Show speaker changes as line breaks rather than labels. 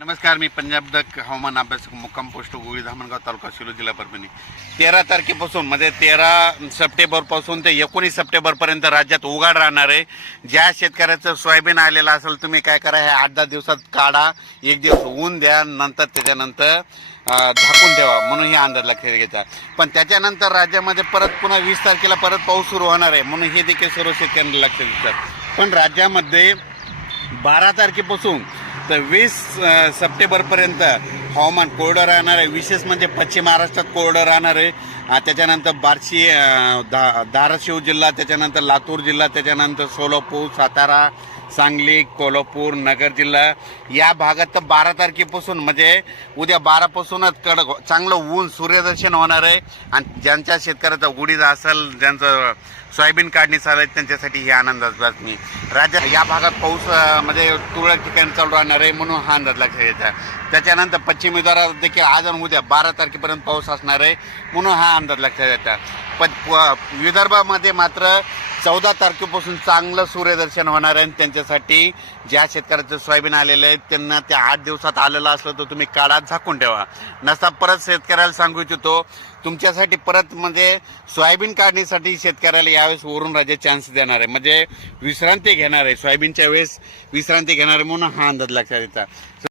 नमस्कार मी पंजाब डक हवामान अभ्यासक मुक्काम पोस्ट गोळी धामणगाव तालुका शिलो जिल्हा परभणी. तेरा तारखेपासून म्हणजे तेरा सप्टेंबरपासून ते एकोणीस सप्टेंबरपर्यंत राज्यात उघाड राहणार आहे. ज्या शेतकऱ्याचं सोयाबीन आलेलं असेल तुम्ही काय करा हे आठ दहा दिवसात काढा एक दिवस ऊन द्या नंतर त्याच्यानंतर झाकून ठेवा म्हणून हे अंदाज लक्षात घ्यायचा पण त्याच्यानंतर राज्यामध्ये परत पुन्हा वीस तारखेला परत पाऊस सुरू होणार आहे म्हणून हे देखील सर्व शेतकऱ्यांना लक्षात घेतात पण राज्यामध्ये बारा तारखेपासून तर वीस सप्टेंबरपर्यंत हवामान कोरडं राहणार आहे. विशेष म्हणजे पश्चिम महाराष्ट्रात कोरडं राहणार आहे. त्याच्यानंतर बार्शी धा धाराशिव जिल्हा त्याच्यानंतर लातूर जिल्हा त्याच्यानंतर सोलापूर सातारा सांगली कोल्हापूर नगर जिल्हा या भागात तर बारा तारखेपासून म्हणजे उद्या बारापासूनच कडक हो-, चांगलं ऊन सूर्यदर्शन होणार आहे. आणि ज्यांच्या शेतकऱ्याचा उडीद असेल ज्यांचं सोयाबीन काढणी चालू आहे त्यांच्यासाठी ही आनंदाची बातमी. राज्यात या भागात पाऊस म्हणजे तुरळक ठिकाणी चालू राहणार आहे म्हणून हा अंदाज लक्षात घ्यायचा त्याच्यानंतर पश्चिम विदर्भात देखील आज आणि उद्या बारा तारखेपर्यंत पाऊस असणार आहे म्हणून हा अंदाज लक्षात घ्यायचा पण प- विदर्भामध्ये मात्र चौदा तारखेपासून चांगलं सूर्यदर्शन होणार आहे आणि त्यांच्यासाठी ज्या शेतकऱ्याचं सोयाबीन आलेलं आहे त्यांना त्या आठ दिवसात आलेलं असलं तर तुम्ही काळात झाकून ठेवा. नसता परत शेतकऱ्याला सांगू इच्छितो तुमच्यासाठी परत म्हणजे सोयाबीन काढणीसाठी शेतकऱ्याला यावेळेस वरून राज्य चान्स देणार आहे. म्हणजे विश्रांती घेणार आहे. सोयाबीनच्या वेळेस विश्रांती घेणार आहे म्हणून हा अंदाज लक्षात येतात